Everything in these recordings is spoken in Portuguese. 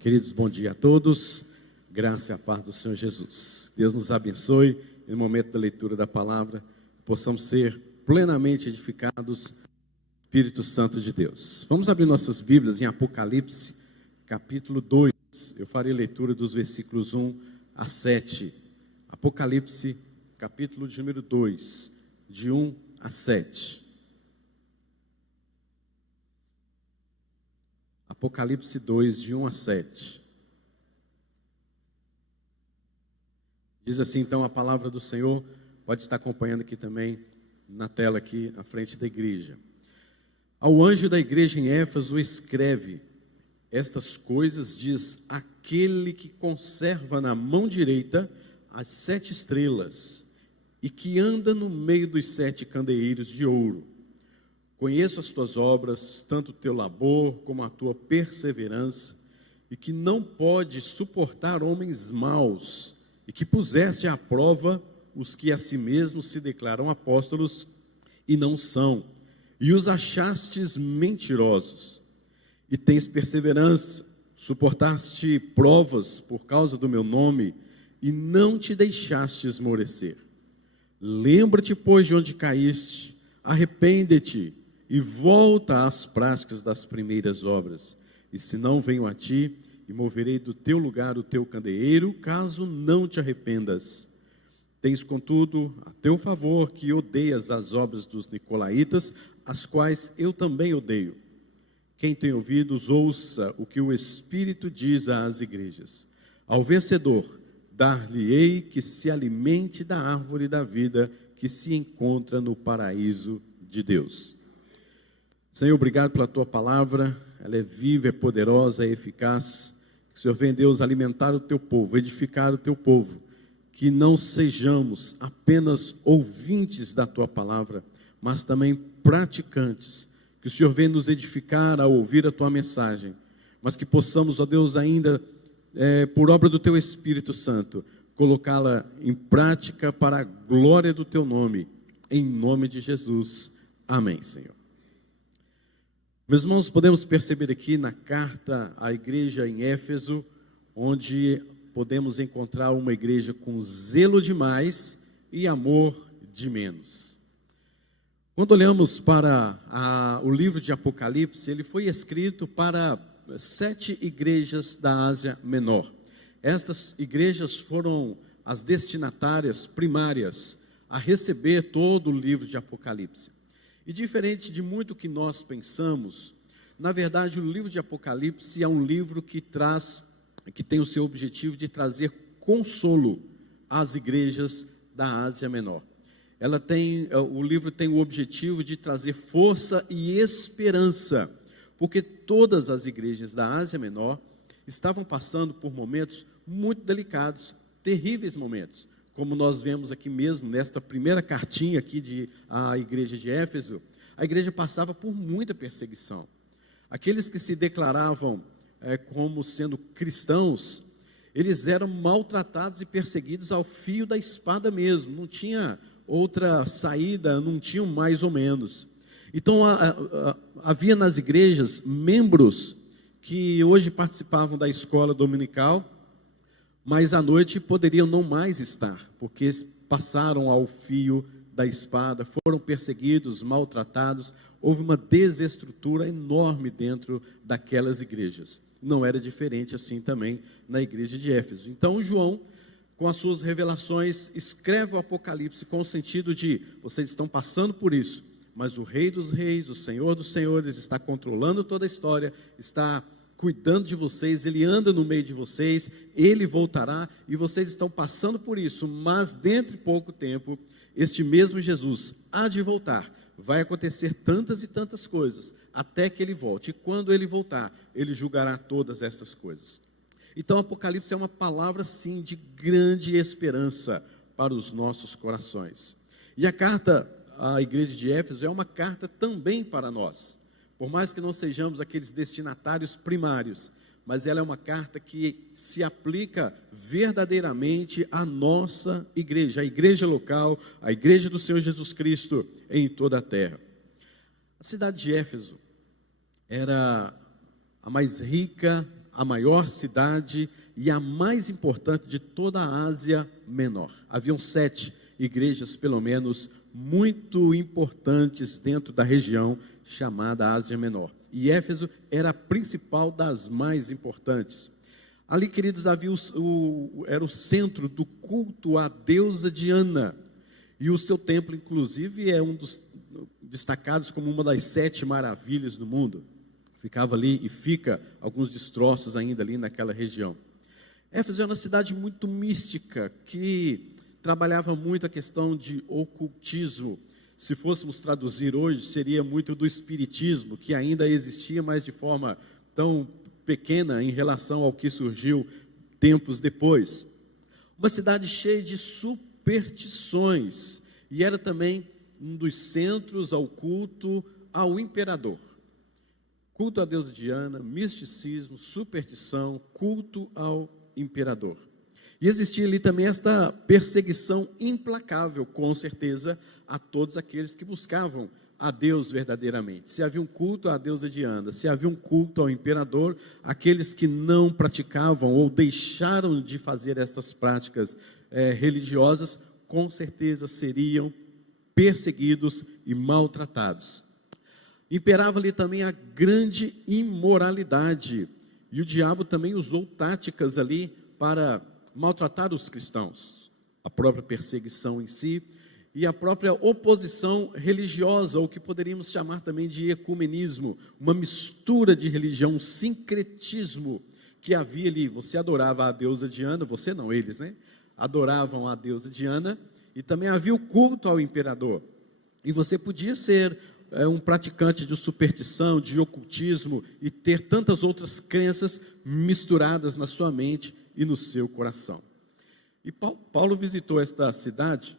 Queridos, bom dia a todos, graça e a paz do Senhor Jesus. Deus nos abençoe e no momento da leitura da palavra, possamos ser plenamente edificados pelo Espírito Santo de Deus. Vamos abrir nossas Bíblias em Apocalipse, capítulo 2. Eu farei leitura dos versículos 1 a 7. Apocalipse, capítulo de número 2, de 1 a 7. Apocalipse 2, de 1 a 7. Diz assim então a palavra do Senhor, pode estar acompanhando aqui também na tela aqui à frente da igreja. Ao anjo da igreja em Éfeso escreve: estas coisas diz aquele que conserva na mão direita as 7 estrelas e que anda no meio dos 7 candeeiros de ouro. Conheço as tuas obras, tanto o teu labor como a tua perseverança, e que não podes suportar homens maus, e que puseste à prova os que a si mesmos se declaram apóstolos e não são, e os achastes mentirosos. E tens perseverança, suportaste provas por causa do meu nome, e não te deixaste esmorecer. Lembra-te, pois, de onde caíste, arrepende-te, e volta às práticas das primeiras obras. E se não venho a ti, e moverei do teu lugar o teu candeeiro, caso não te arrependas. Tens, contudo, a teu favor que odeias as obras dos nicolaítas, as quais eu também odeio. Quem tem ouvidos, ouça o que o Espírito diz às igrejas. Ao vencedor, dar-lhe-ei que se alimente da árvore da vida que se encontra no paraíso de Deus. Senhor, obrigado pela tua palavra, ela é viva, é poderosa, é eficaz. Que o Senhor venha, Deus, alimentar o teu povo, edificar o teu povo, que não sejamos apenas ouvintes da tua palavra, mas também praticantes. Que o Senhor venha nos edificar ao ouvir a tua mensagem, mas que possamos, ó Deus, ainda, por obra do teu Espírito Santo, colocá-la em prática para a glória do teu nome, em nome de Jesus. Amém, Senhor. Meus irmãos, podemos perceber aqui na carta à igreja em Éfeso, onde podemos encontrar uma igreja com zelo demais e amor de menos. Quando olhamos para o livro de Apocalipse, ele foi escrito para 7 igrejas da Ásia Menor. Estas igrejas foram as destinatárias primárias a receber todo o livro de Apocalipse. E diferente de muito que nós pensamos, na verdade o livro de Apocalipse é um livro que tem o seu objetivo de trazer consolo às igrejas da Ásia Menor. O livro tem o objetivo de trazer força e esperança, porque todas as igrejas da Ásia Menor estavam passando por momentos muito delicados, terríveis momentos. Como nós vemos aqui mesmo, nesta primeira cartinha aqui à igreja de Éfeso, a igreja passava por muita perseguição. Aqueles que se declaravam como sendo cristãos, eles eram maltratados e perseguidos ao fio da espada mesmo, não tinha outra saída, não tinham mais ou menos. Então havia nas igrejas membros que hoje participavam da escola dominical, mas à noite poderiam não mais estar, porque passaram ao fio da espada, foram perseguidos, maltratados, houve uma desestrutura enorme dentro daquelas igrejas. Não era diferente assim também na igreja de Éfeso. Então João, com as suas revelações, escreve o Apocalipse com o sentido de: vocês estão passando por isso, mas o Rei dos Reis, o Senhor dos Senhores está controlando toda a história, está cuidando de vocês, Ele anda no meio de vocês, Ele voltará, e vocês estão passando por isso, mas dentro de pouco tempo, este mesmo Jesus há de voltar. Vai acontecer tantas e tantas coisas, até que Ele volte, e quando Ele voltar, Ele julgará todas estas coisas. Então Apocalipse é uma palavra sim de grande esperança para os nossos corações. E a carta à igreja de Éfeso é uma carta também para nós. Por mais que não sejamos aqueles destinatários primários, mas ela é uma carta que se aplica verdadeiramente à nossa igreja, a igreja local, a igreja do Senhor Jesus Cristo em toda a terra. A cidade de Éfeso era a mais rica, a maior cidade e a mais importante de toda a Ásia Menor. Haviam 7 igrejas, pelo menos, muito importantes dentro da região chamada Ásia Menor. E Éfeso era a principal das mais importantes. Ali, queridos, era o centro do culto à deusa Diana. E o seu templo, inclusive, é um dos destacados como uma das 7 maravilhas do mundo. Ficava ali e fica alguns destroços ainda ali naquela região. Éfeso é uma cidade muito mística, que trabalhava muito a questão de ocultismo. Se fôssemos traduzir hoje, seria muito do espiritismo, que ainda existia, mas de forma tão pequena em relação ao que surgiu tempos depois. Uma cidade cheia de superstições, e era também um dos centros ao culto ao imperador. Culto à deusa Diana, misticismo, superstição, culto ao imperador. E existia ali também esta perseguição implacável, com certeza, a todos aqueles que buscavam a Deus verdadeiramente. Se havia um culto à deusa Diana, se havia um culto ao imperador, aqueles que não praticavam ou deixaram de fazer estas práticas religiosas, com certeza seriam perseguidos e maltratados. Imperava ali também a grande imoralidade, e o diabo também usou táticas ali para maltratar os cristãos. A própria perseguição em si e a própria oposição religiosa, ou que poderíamos chamar também de ecumenismo, uma mistura de religião, um sincretismo que havia ali. Você adorava a deusa Diana, você não, eles, né? Adoravam a deusa Diana, e também havia o culto ao imperador. E você podia ser um praticante de superstição, de ocultismo, e ter tantas outras crenças misturadas na sua mente e no seu coração. E Paulo visitou esta cidade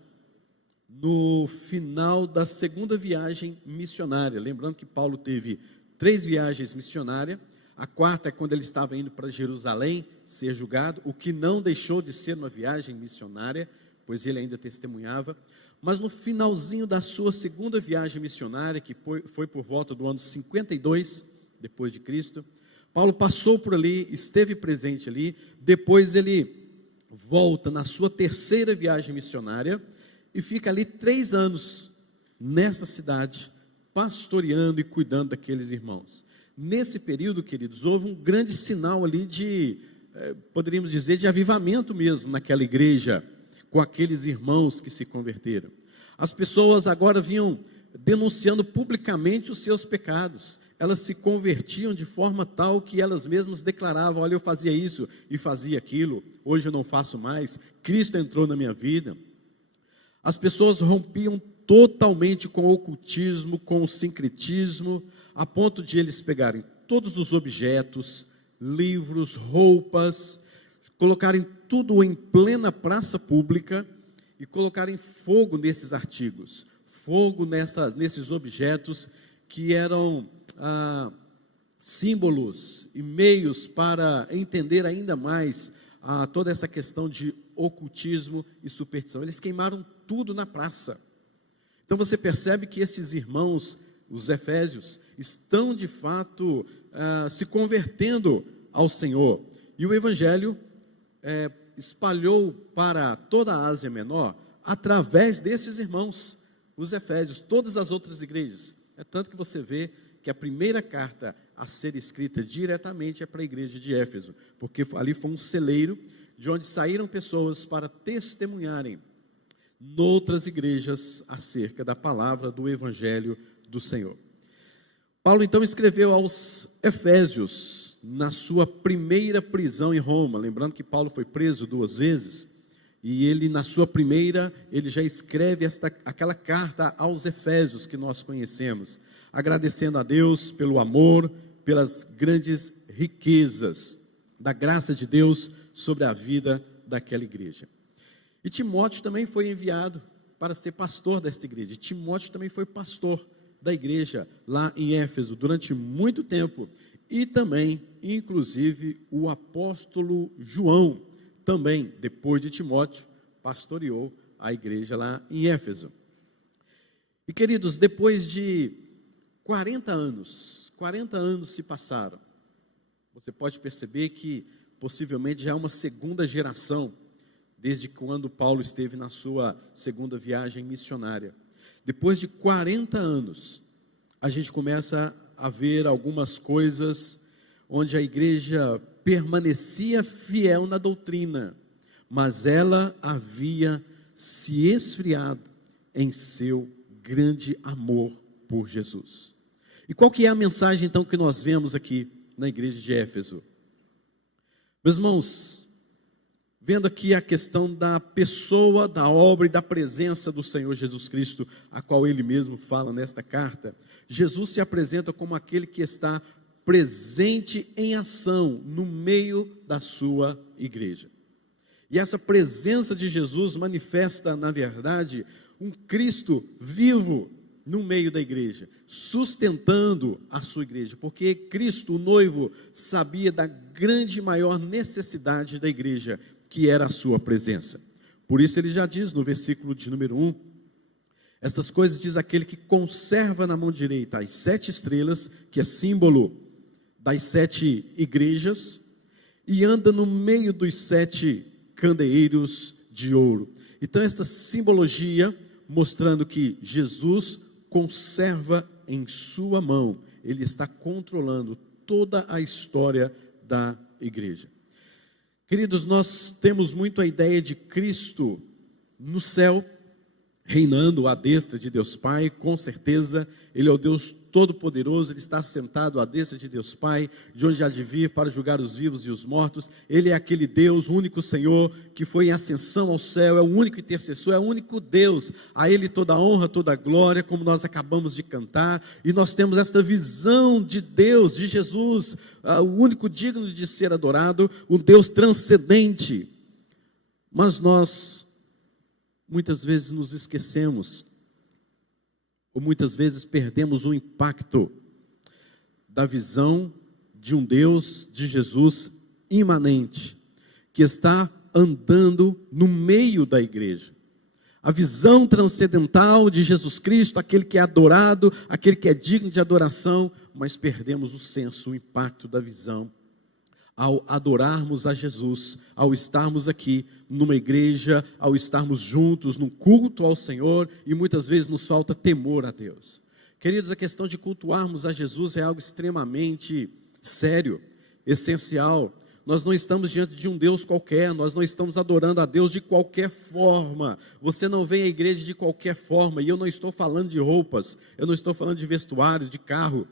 no final da segunda viagem missionária. Lembrando que Paulo teve 3 viagens missionárias. A quarta é quando ele estava indo para Jerusalém ser julgado, o que não deixou de ser uma viagem missionária, pois ele ainda testemunhava. Mas no finalzinho da sua segunda viagem missionária, que foi por volta do ano 52 depois de Cristo, Paulo passou por ali, esteve presente ali. Depois ele volta na sua terceira viagem missionária e fica ali 3 anos nessa cidade, pastoreando e cuidando daqueles irmãos. Nesse período, queridos, houve um grande sinal ali de, poderíamos dizer, de avivamento mesmo naquela igreja, com aqueles irmãos que se converteram. As pessoas agora vinham denunciando publicamente os seus pecados. Elas se convertiam de forma tal que elas mesmas declaravam: olha, eu fazia isso e fazia aquilo, hoje eu não faço mais, Cristo entrou na minha vida. As pessoas rompiam totalmente com o ocultismo, com o sincretismo, a ponto de eles pegarem todos os objetos, livros, roupas, colocarem tudo em plena praça pública e colocarem fogo nesses artigos, fogo nesses objetos que eram símbolos e meios para entender ainda mais toda essa questão de ocultismo e superstição. Eles queimaram tudo na praça. Então você percebe que estes irmãos, os efésios, estão de fato se convertendo ao Senhor. E o evangelho espalhou para toda a Ásia Menor através desses irmãos, os efésios, todas as outras igrejas. É tanto que você vê que a primeira carta a ser escrita diretamente é para a igreja de Éfeso, porque ali foi um celeiro de onde saíram pessoas para testemunharem noutras igrejas acerca da palavra do evangelho do Senhor. Paulo então escreveu aos Efésios na sua primeira prisão em Roma. Lembrando que Paulo foi preso 2 vezes, e ele na sua primeira, ele já escreve aquela carta aos Efésios que nós conhecemos, agradecendo a Deus pelo amor, pelas grandes riquezas da graça de Deus sobre a vida daquela igreja. E Timóteo também foi enviado para ser pastor desta igreja. Timóteo também foi pastor da igreja lá em Éfeso durante muito tempo. E também, inclusive, o apóstolo João, também, depois de Timóteo, pastoreou a igreja lá em Éfeso. E queridos, depois de 40 anos se passaram, Você pode perceber que possivelmente já é uma segunda geração, desde quando Paulo esteve na sua segunda viagem missionária. Depois de 40 anos, a gente começa a ver algumas coisas onde a igreja permanecia fiel na doutrina, mas ela havia se esfriado em seu grande amor por Jesus. E qual que é a mensagem então que nós vemos aqui na igreja de Éfeso? Meus irmãos, vendo aqui a questão da pessoa, da obra e da presença do Senhor Jesus Cristo, a qual ele mesmo fala nesta carta, Jesus se apresenta como aquele que está presente em ação no meio da sua igreja. E essa presença de Jesus manifesta, na verdade, um Cristo vivo no meio da igreja, sustentando a sua igreja, porque Cristo, o noivo, sabia da grande e maior necessidade da igreja, que era a sua presença. Por isso ele já diz no versículo de número 1, estas coisas diz aquele que conserva na mão direita as 7 estrelas, que é símbolo das 7 igrejas, e anda no meio dos 7 candeeiros de ouro. Então esta simbologia mostrando que Jesus conserva em sua mão, ele está controlando toda a história da igreja. Queridos, nós temos muito a ideia de Cristo no céu, reinando à destra de Deus Pai. Com certeza, ele é o Deus Todo-Poderoso, ele está sentado à destra de Deus Pai, de onde há de vir para julgar os vivos e os mortos. Ele é aquele Deus, o único Senhor, que foi em ascensão ao céu, é o único intercessor, é o único Deus. A ele toda a honra, toda a glória, como nós acabamos de cantar. E nós temos esta visão de Deus, de Jesus, o único digno de ser adorado, um Deus transcendente. Mas nós muitas vezes nos esquecemos, ou muitas vezes perdemos o impacto da visão de um Deus, de Jesus imanente, que está andando no meio da igreja. A visão transcendental de Jesus Cristo, aquele que é adorado, aquele que é digno de adoração, mas perdemos o senso, o impacto da visão ao adorarmos a Jesus, ao estarmos aqui numa igreja, ao estarmos juntos num culto ao Senhor, e muitas vezes nos falta temor a Deus. Queridos, a questão de cultuarmos a Jesus é algo extremamente sério, essencial. Nós não estamos diante de um Deus qualquer, nós não estamos adorando a Deus de qualquer forma. Você não vem à igreja de qualquer forma, e eu não estou falando de roupas, eu não estou falando de vestuário, de carro,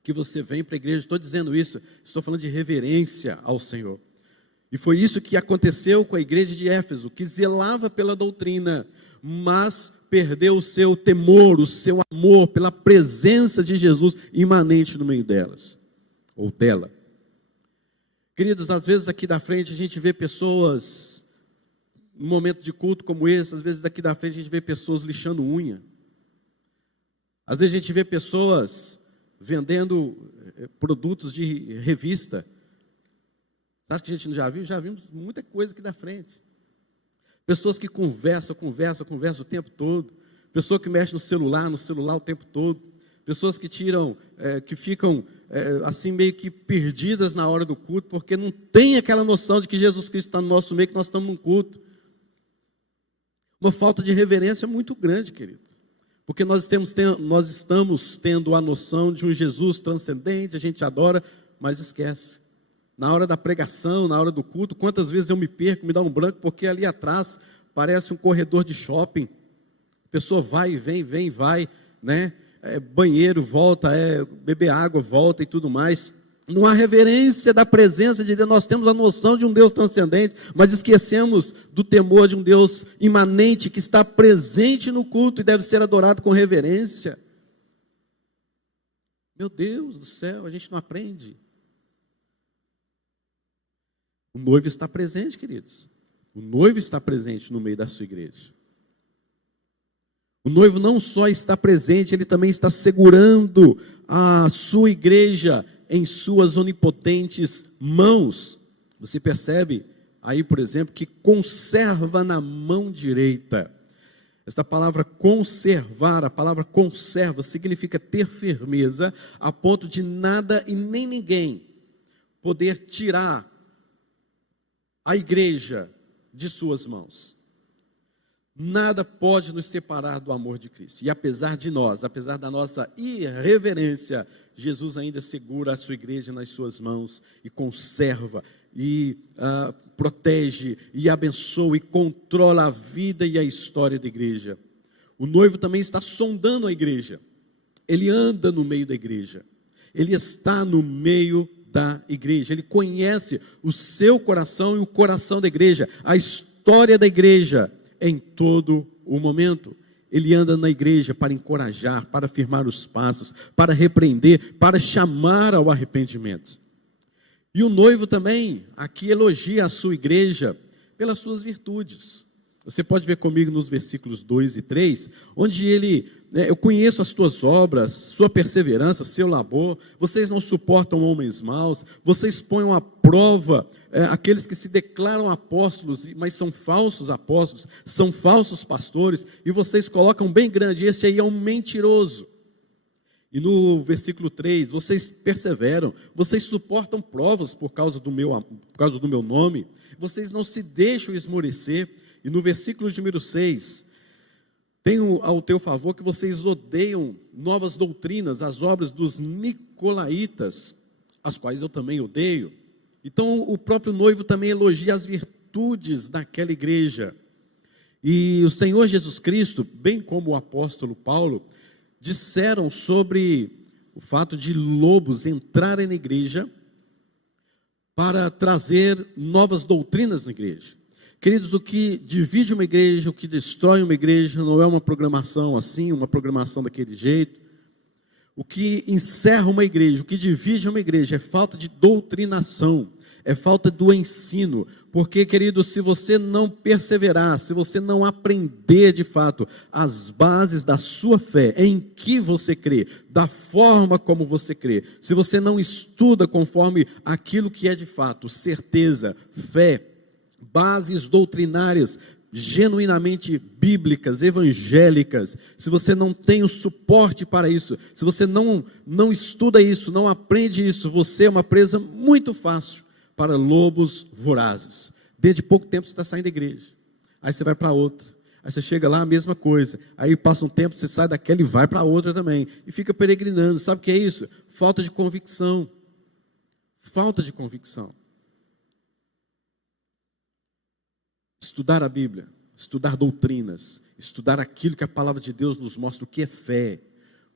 que você vem para a igreja. Estou dizendo isso, estou falando de reverência ao Senhor. E foi isso que aconteceu com a igreja de Éfeso, que zelava pela doutrina, mas perdeu o seu temor, o seu amor pela presença de Jesus imanente no meio delas, ou dela. Queridos, às vezes aqui da frente a gente vê pessoas, num momento de culto como esse, às vezes daqui da frente a gente vê pessoas lixando unha. Às vezes a gente vê pessoas vendendo produtos de revista. Acho que a gente não já viu? Já vimos muita coisa aqui da frente. Pessoas que conversam o tempo todo. Pessoa que mexe no celular o tempo todo. Pessoas que que ficam assim meio que perdidas na hora do culto, porque não tem aquela noção de que Jesus Cristo está no nosso meio, que nós estamos num culto. Uma falta de reverência muito grande, querido. Porque nós estamos tendo a noção de um Jesus transcendente, a gente adora, mas esquece. Na hora da pregação, na hora do culto, quantas vezes eu me perco, me dá um branco, porque ali atrás parece um corredor de shopping. A pessoa vai e vem e vai, né? Banheiro, volta, beber água, volta e tudo mais. Não há reverência da presença de Deus. Nós temos a noção de um Deus transcendente, mas esquecemos do temor de um Deus imanente que está presente no culto e deve ser adorado com reverência. Meu Deus do céu, a gente não aprende. O noivo está presente, queridos. O noivo está presente no meio da sua igreja. O noivo não só está presente, ele também está segurando a sua igreja em suas onipotentes mãos. Você percebe aí, por exemplo, que conserva na mão direita. Esta palavra conservar, a palavra conserva, significa ter firmeza a ponto de nada e nem ninguém poder tirar a igreja de suas mãos. Nada pode nos separar do amor de Cristo. E apesar de nós, apesar da nossa irreverência, Jesus ainda segura a sua igreja nas suas mãos e conserva, e protege, e abençoa, e controla a vida e a história da igreja. O noivo também está sondando a igreja. Ele anda no meio da igreja. Ele está no meio da igreja. Ele conhece o seu coração e o coração da igreja, a história da igreja em todo o momento. Ele anda na igreja para encorajar, para firmar os passos, para repreender, para chamar ao arrependimento. E o noivo também aqui elogia a sua igreja pelas suas virtudes. Você pode ver comigo nos versículos 2 e 3, onde eu conheço as tuas obras, sua perseverança, seu labor, vocês não suportam homens maus, vocês põem à prova aqueles que se declaram apóstolos, mas são falsos apóstolos, são falsos pastores, e vocês colocam bem grande, esse aí é um mentiroso. E no versículo 3, vocês perseveram, vocês suportam provas por causa do meu nome, vocês não se deixam esmorecer. E no versículo de número 6, tenho ao teu favor que vocês odeiam novas doutrinas, as obras dos nicolaítas, as quais eu também odeio. Então o próprio noivo também elogia as virtudes daquela igreja. E o Senhor Jesus Cristo, bem como o apóstolo Paulo, disseram sobre o fato de lobos entrarem na igreja para trazer novas doutrinas na igreja. Queridos, o que divide uma igreja, o que destrói uma igreja, não é uma programação assim, uma programação daquele jeito. O que encerra uma igreja, o que divide uma igreja é falta de doutrinação, é falta do ensino. Porque, querido, se você não perseverar, se você não aprender de fato as bases da sua fé, em que você crê, da forma como você crê, se você não estuda conforme aquilo que é de fato certeza, fé, bases doutrinárias genuinamente bíblicas, evangélicas, se você não tem o suporte para isso, se você não estuda isso, não aprende isso, você é uma presa muito fácil para lobos vorazes. Dentro de pouco tempo você está saindo da igreja, aí você vai para outra, aí você chega lá, a mesma coisa, aí passa um tempo, você sai daquela e vai para outra também, e fica peregrinando. Sabe o que é isso? Falta de convicção. Falta de convicção. Estudar a Bíblia, estudar doutrinas, estudar aquilo que a palavra de Deus nos mostra, o que é fé,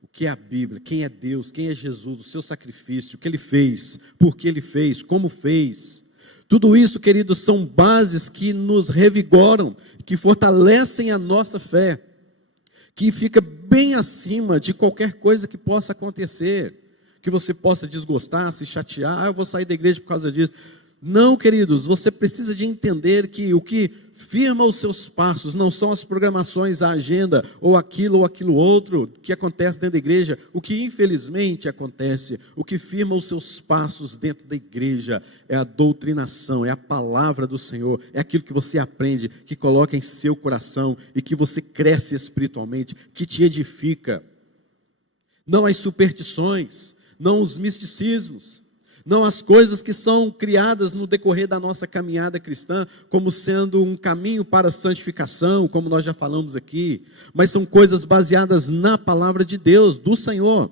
o que é a Bíblia, quem é Deus, quem é Jesus, o seu sacrifício, o que Ele fez, por que Ele fez, como fez. Tudo isso, queridos, são bases que nos revigoram, que fortalecem a nossa fé, que fica bem acima de qualquer coisa que possa acontecer, que você possa desgostar, se chatear, eu vou sair da igreja por causa disso. Não, queridos, você precisa de entender que o que firma os seus passos não são as programações, a agenda, ou aquilo outro que acontece dentro da igreja. O que infelizmente acontece, o que firma os seus passos dentro da igreja é a doutrinação, é a palavra do Senhor, é aquilo que você aprende, que coloca em seu coração e que você cresce espiritualmente, que te edifica. Não as superstições, não os misticismos, não as coisas que são criadas no decorrer da nossa caminhada cristã, como sendo um caminho para a santificação, como nós já falamos aqui, mas são coisas baseadas na palavra de Deus, do Senhor.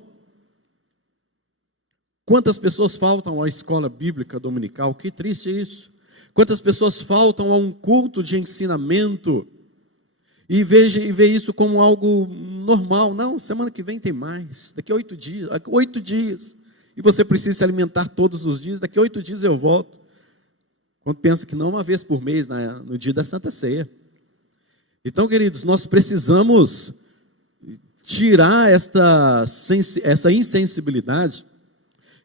Quantas pessoas faltam à escola bíblica dominical? Que triste isso. Quantas pessoas faltam a um culto de ensinamento e vê isso como algo normal? Não, semana que vem tem mais, daqui a 8 dias. E você precisa se alimentar todos os dias, daqui a 8 dias eu volto. Quando pensa que não, uma vez por mês, no dia da Santa Ceia. Então, queridos, nós precisamos tirar essa insensibilidade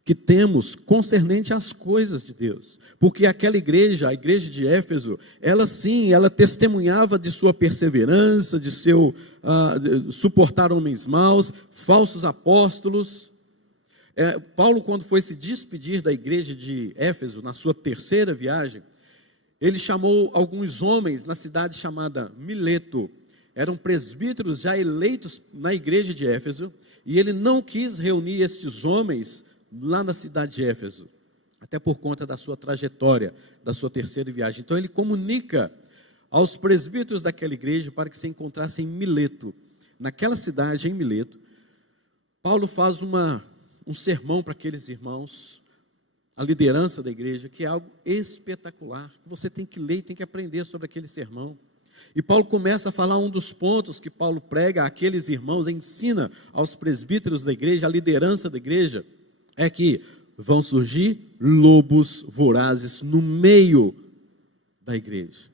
que temos concernente às coisas de Deus. Porque aquela igreja, a igreja de Éfeso, ela sim, ela testemunhava de sua perseverança, de seu suportar homens maus, falsos apóstolos. Paulo, quando foi se despedir da igreja de Éfeso, na sua terceira viagem, ele chamou alguns homens na cidade chamada Mileto. Eram presbíteros já eleitos na igreja de Éfeso, e ele não quis reunir estes homens lá na cidade de Éfeso. até por conta da sua trajetória, da sua terceira viagem. Então ele comunica aos presbíteros daquela igreja para que se encontrassem em Mileto. Naquela cidade, em Mileto, Paulo faz um sermão para aqueles irmãos, a liderança da igreja, que é algo espetacular. Você tem que ler e tem que aprender sobre aquele sermão. E Paulo começa a falar um dos pontos que Paulo prega àqueles irmãos, ensina aos presbíteros da igreja, a liderança da igreja, é que vão surgir lobos vorazes no meio da igreja.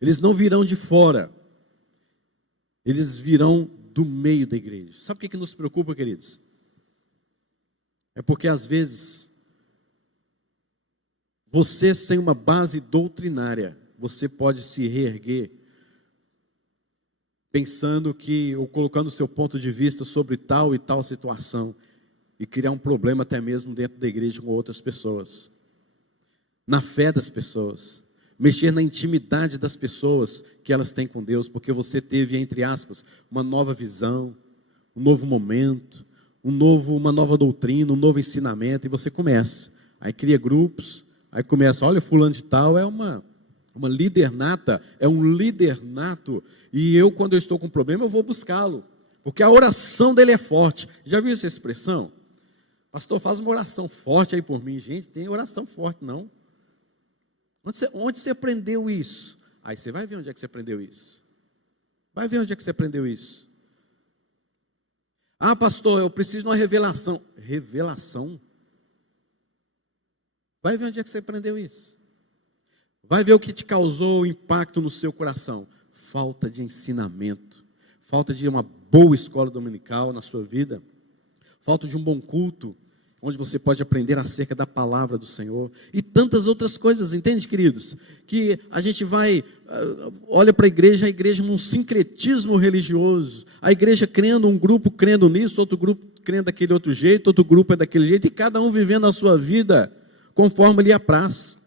Eles não virão de fora, eles virão do meio da igreja. Sabe o que nos preocupa, queridos? É porque às vezes, você sem uma base doutrinária, você pode se reerguer, pensando que, ou colocando o seu ponto de vista sobre tal e tal situação, e criar um problema até mesmo dentro da igreja com outras pessoas, na fé das pessoas, mexer na intimidade das pessoas que elas têm com Deus, porque você teve, entre aspas, uma nova visão, um novo momento, uma nova doutrina, um novo ensinamento, e você começa, aí cria grupos, aí começa, olha, fulano de tal é uma líder nata, é um líder nato, e eu, quando eu estou com problema, eu vou buscá-lo, porque a oração dele é forte. Já viu essa expressão? Pastor, faz uma oração forte aí por mim. Gente, tem oração forte não. Onde você aprendeu isso? Aí você vai ver onde é que você aprendeu isso. Vai ver onde é que você aprendeu isso. Ah, pastor, eu preciso de uma revelação. Revelação? Vai ver onde é que você aprendeu isso. Vai ver o que te causou impacto no seu coração. Falta de ensinamento. Falta de uma boa escola dominical na sua vida. Falta de um bom culto, onde você pode aprender acerca da palavra do Senhor. E tantas outras coisas, entende, queridos? Que a gente vai, olha para a igreja num sincretismo religioso. A igreja crendo, um grupo crendo nisso, outro grupo crendo daquele outro jeito, outro grupo é daquele jeito, e cada um vivendo a sua vida conforme lhe apraz.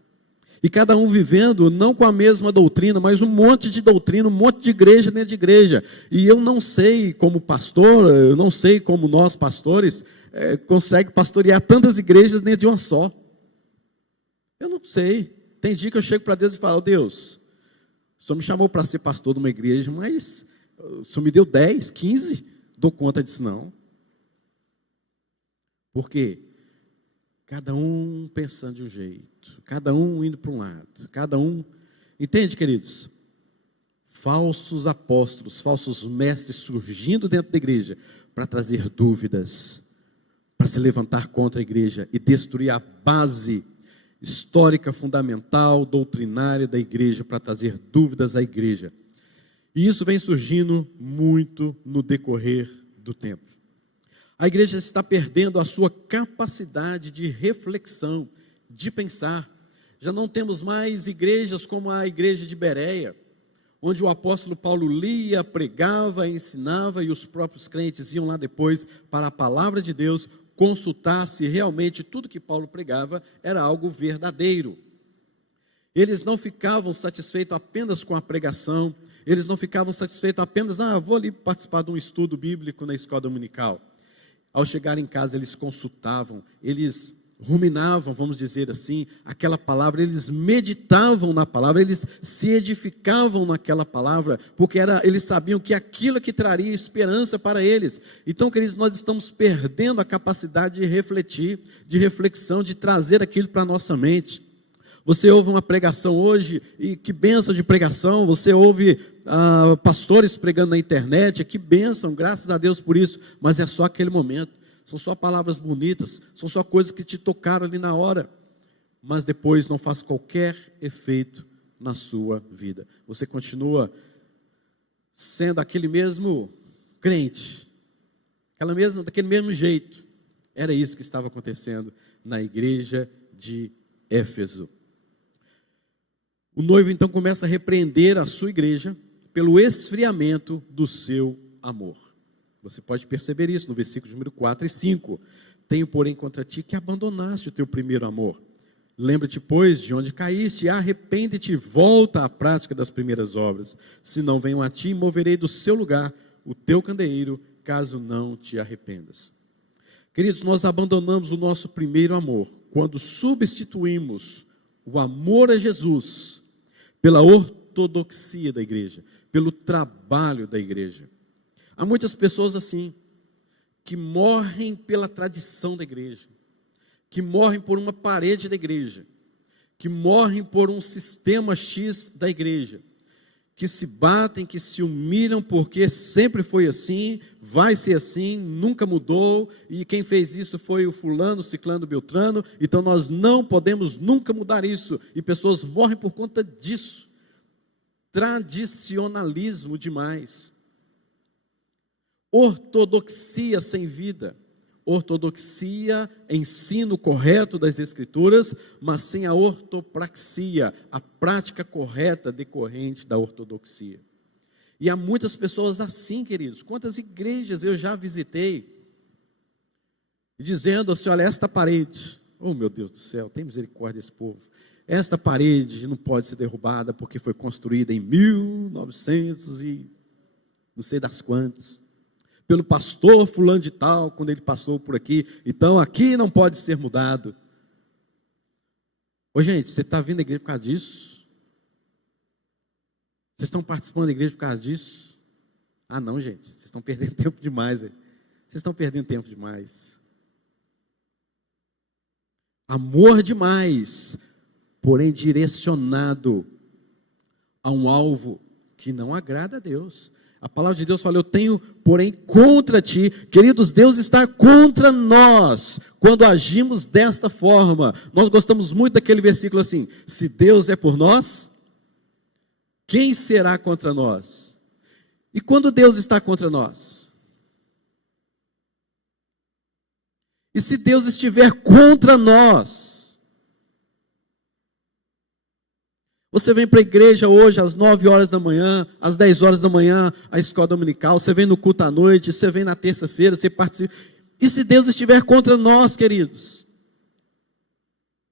E cada um vivendo não com a mesma doutrina, mas um monte de doutrina, um monte de igreja dentro de igreja. E eu não sei como pastor, eu não sei como nós pastores consegue pastorear tantas igrejas dentro de uma só. Eu não sei. Tem dia que eu chego para Deus e falo, Deus, o Senhor me chamou para ser pastor de uma igreja, mas o Senhor me deu 10, 15, dou conta disso não. Por quê? Cada um pensando de um jeito, cada um indo para um lado, cada um, entende, queridos? Falsos apóstolos, falsos mestres surgindo dentro da igreja para trazer dúvidas, para se levantar contra a igreja e destruir a base histórica, fundamental, doutrinária da igreja, para trazer dúvidas à igreja. E isso vem surgindo muito no decorrer do tempo. A igreja está perdendo a sua capacidade de reflexão, de pensar. Já não temos mais igrejas como a igreja de Bereia, onde o apóstolo Paulo lia, pregava, ensinava, e os próprios crentes iam lá depois para a palavra de Deus, consultar se realmente tudo que Paulo pregava era algo verdadeiro. Eles não ficavam satisfeitos apenas com a pregação, eles não ficavam satisfeitos apenas, vou ali participar de um estudo bíblico na escola dominical. Ao chegar em casa, eles consultavam, eles ruminavam, vamos dizer assim, aquela palavra, eles meditavam na palavra, eles se edificavam naquela palavra, porque eles sabiam que aquilo que traria esperança para eles. Então, queridos, nós estamos perdendo a capacidade de refletir, de reflexão, de trazer aquilo para a nossa mente. Você ouve uma pregação hoje, e que bênção de pregação, você ouve pastores pregando na internet, que bênção, graças a Deus por isso, mas é só aquele momento, são só palavras bonitas, são só coisas que te tocaram ali na hora, mas depois não faz qualquer efeito na sua vida. Você continua sendo aquele mesmo crente, daquele mesmo jeito. Era isso que estava acontecendo na igreja de Éfeso. O noivo então começa a repreender a sua igreja pelo esfriamento do seu amor. Você pode perceber isso no versículo número 4 e 5. Tenho, porém, contra ti que abandonaste o teu primeiro amor. Lembra-te, pois, de onde caíste, arrepende-te e volta à prática das primeiras obras. Se não venham a ti, moverei do seu lugar o teu candeeiro, caso não te arrependas. Queridos, nós abandonamos o nosso primeiro amor quando substituímos o amor a Jesus pela ortodoxia da igreja, pelo trabalho da igreja. Há muitas pessoas assim, que morrem pela tradição da igreja, que morrem por uma parede da igreja, que morrem por um sistema X da igreja, que se batem, que se humilham porque sempre foi assim, vai ser assim, nunca mudou, e quem fez isso foi o fulano, ciclano, beltrano, então nós não podemos nunca mudar isso, e pessoas morrem por conta disso. Tradicionalismo demais. Ortodoxia sem vida. Ortodoxia, ensino correto das Escrituras, mas sem a ortopraxia, a prática correta decorrente da ortodoxia. E há muitas pessoas assim, queridos. Quantas igrejas eu já visitei, dizendo assim, olha, esta parede, oh meu Deus do céu, tem misericórdia desse povo, esta parede não pode ser derrubada porque foi construída em 1900 e não sei das quantas, pelo pastor fulano de tal, quando ele passou por aqui, então aqui não pode ser mudado. Ô gente, você está vindo à igreja por causa disso? Vocês estão participando da igreja por causa disso? Ah não, gente, vocês estão perdendo tempo demais. Vocês estão perdendo tempo demais. Amor demais, porém direcionado a um alvo que não agrada a Deus. A palavra de Deus fala, eu tenho, porém, contra ti. Queridos, Deus está contra nós quando agimos desta forma. Nós gostamos muito daquele versículo assim, se Deus é por nós, quem será contra nós? E quando Deus está contra nós? E se Deus estiver contra nós? Você vem para a igreja hoje às 9 horas da manhã, às 10 horas da manhã, a escola dominical, você vem no culto à noite, você vem na terça-feira, você participa. E se Deus estiver contra nós, queridos?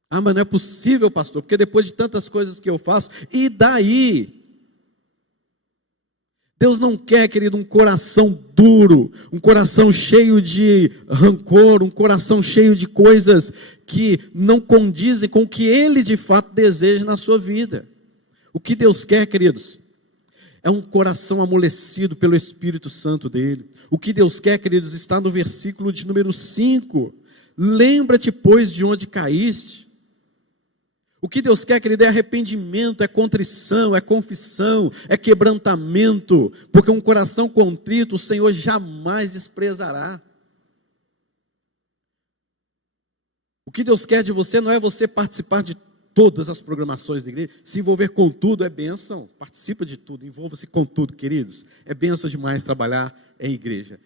Ah, mas não é possível, pastor, porque depois de tantas coisas que eu faço, e daí? Deus não quer, querido, um coração duro, um coração cheio de rancor, um coração cheio de coisas que não condizem com o que Ele de fato deseja na sua vida. O que Deus quer, queridos, é um coração amolecido pelo Espírito Santo dele. O que Deus quer, queridos, está no versículo de número 5. Lembra-te, pois, de onde caíste. O que Deus quer, querido, é arrependimento, é contrição, é confissão, é quebrantamento, porque um coração contrito o Senhor jamais desprezará. O que Deus quer de você não é você participar de todas as programações da igreja, se envolver com tudo é bênção, participa de tudo, envolva-se com tudo, queridos, é bênção demais trabalhar em igreja.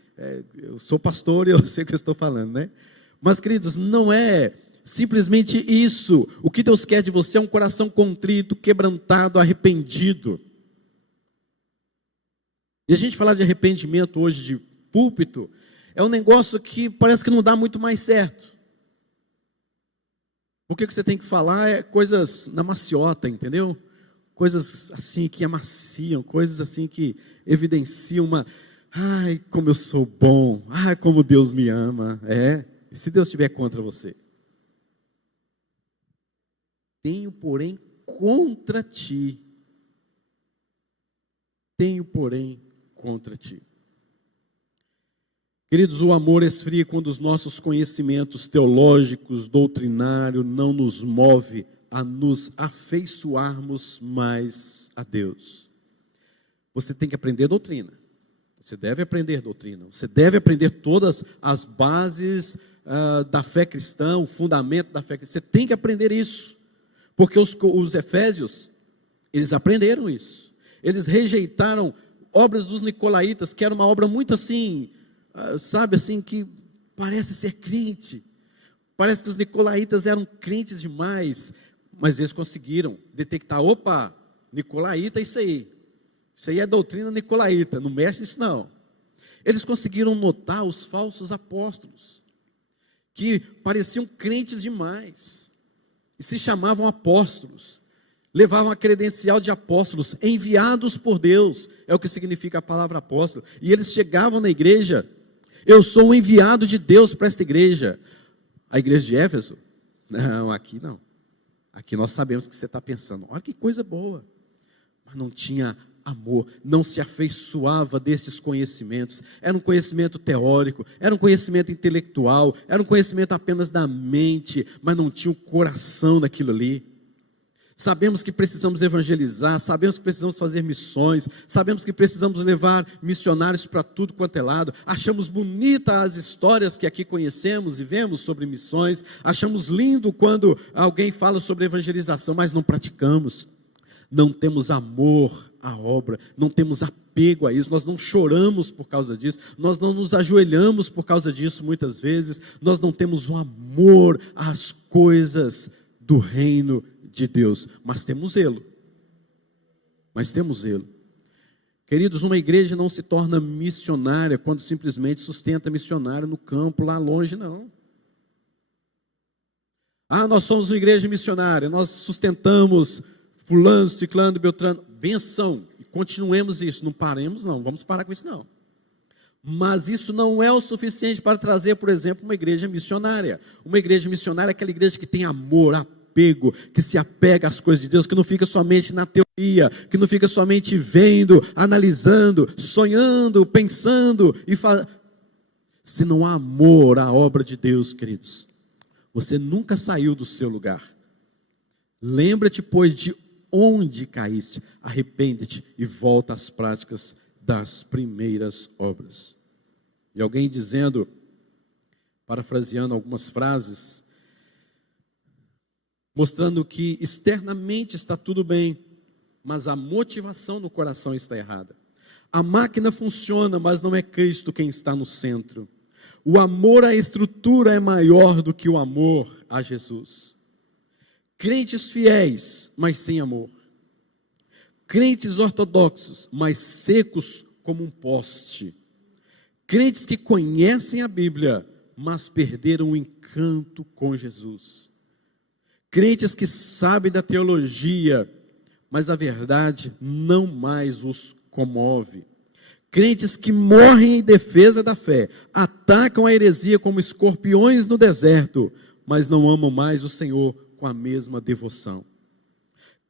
Eu sou pastor e eu sei o que eu estou falando, né? Mas, queridos, não é simplesmente isso. O que Deus quer de você é um coração contrito, quebrantado, arrependido. E a gente falar de arrependimento hoje de púlpito, é um negócio que parece que não dá muito mais certo. Porque o que você tem que falar é coisas na maciota, entendeu? Coisas assim que amaciam, coisas assim que evidenciam uma, ai, como eu sou bom, ai, como Deus me ama. E se Deus estiver contra você? Tenho, porém, contra ti. Tenho, porém, contra ti. Queridos, o amor esfria quando os nossos conhecimentos teológicos, doutrinários, não nos move a nos afeiçoarmos mais a Deus. Você tem que aprender doutrina. Você deve aprender doutrina. Você deve aprender todas as bases da fé cristã, o fundamento da fé cristã. Você tem que aprender isso. Porque os efésios, eles aprenderam isso. Eles rejeitaram obras dos nicolaítas, que era uma obra muito assim, sabe assim, que parece ser crente. Parece que os nicolaítas eram crentes demais, mas eles conseguiram detectar, opa, nicolaíta é isso aí. Isso aí é doutrina nicolaíta, não mexe nisso não. Eles conseguiram notar os falsos apóstolos, que pareciam crentes demais, e se chamavam apóstolos, levavam a credencial de apóstolos, enviados por Deus, é o que significa a palavra apóstolo, e eles chegavam na igreja, eu sou o enviado de Deus para esta igreja, a igreja de Éfeso, Não, aqui não. Aqui nós sabemos o que você está pensando. Olha que coisa boa. Mas não tinha amor, não se afeiçoava desses conhecimentos. Era um conhecimento teórico, era um conhecimento intelectual, era um conhecimento apenas da mente, mas não tinha o coração daquilo ali. Sabemos que precisamos evangelizar, sabemos que precisamos fazer missões, sabemos que precisamos levar missionários para tudo quanto é lado. Achamos bonitas as histórias que aqui conhecemos e vemos sobre missões, achamos lindo quando alguém fala sobre evangelização, mas não praticamos. Não temos amor à obra, não temos apego a isso, nós não choramos por causa disso, nós não nos ajoelhamos por causa disso muitas vezes, nós não temos o amor às coisas do reino de Deus, mas temos zelo. Queridos, uma igreja não se torna missionária quando simplesmente sustenta missionário no campo lá longe, não. Nós somos uma igreja missionária, nós sustentamos fulano, ciclano, beltrano, benção, e continuemos isso, não paremos não, vamos parar com isso não. Mas isso não é o suficiente para trazer, por exemplo, uma igreja missionária. Uma igreja missionária é aquela igreja que tem amor, apego, que se apega às coisas de Deus, que não fica somente na teoria, que não fica somente vendo, analisando, sonhando, pensando, se não há amor à obra de Deus, queridos, você nunca saiu do seu lugar. Lembra-te, pois, de onde caíste, arrepende-te e volta às práticas das primeiras obras. E alguém dizendo, parafraseando algumas frases, mostrando que externamente está tudo bem, mas a motivação no coração está errada. A máquina funciona, mas não é Cristo quem está no centro. O amor à estrutura é maior do que o amor a Jesus. Crentes fiéis, mas sem amor. Crentes ortodoxos, mas secos como um poste. Crentes que conhecem a Bíblia, mas perderam o encanto com Jesus. Crentes que sabem da teologia, mas a verdade não mais os comove. Crentes que morrem em defesa da fé, atacam a heresia como escorpiões no deserto, mas não amam mais o Senhor com a mesma devoção.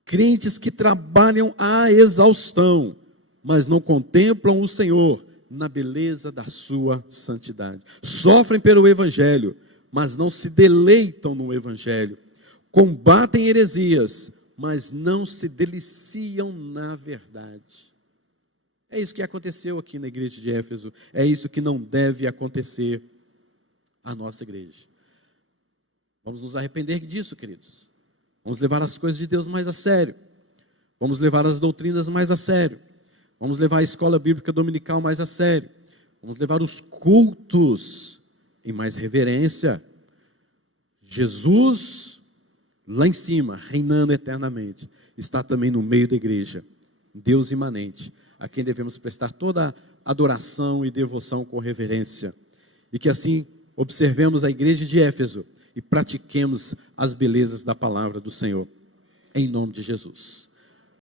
Crentes que trabalham à exaustão, mas não contemplam o Senhor na beleza da sua santidade. Sofrem pelo Evangelho, mas não se deleitam no Evangelho. Combatem heresias, mas não se deliciam na verdade. É isso que aconteceu aqui na igreja de Éfeso. É isso que não deve acontecer à nossa igreja. Vamos nos arrepender disso, queridos. Vamos levar as coisas de Deus mais a sério. Vamos levar as doutrinas mais a sério. Vamos levar a escola bíblica dominical mais a sério. Vamos levar os cultos em mais reverência. Jesus, lá em cima, reinando eternamente, está também no meio da igreja. Deus imanente, a quem devemos prestar toda a adoração e devoção com reverência. E que assim observemos a igreja de Éfeso e pratiquemos as belezas da palavra do Senhor. Em nome de Jesus.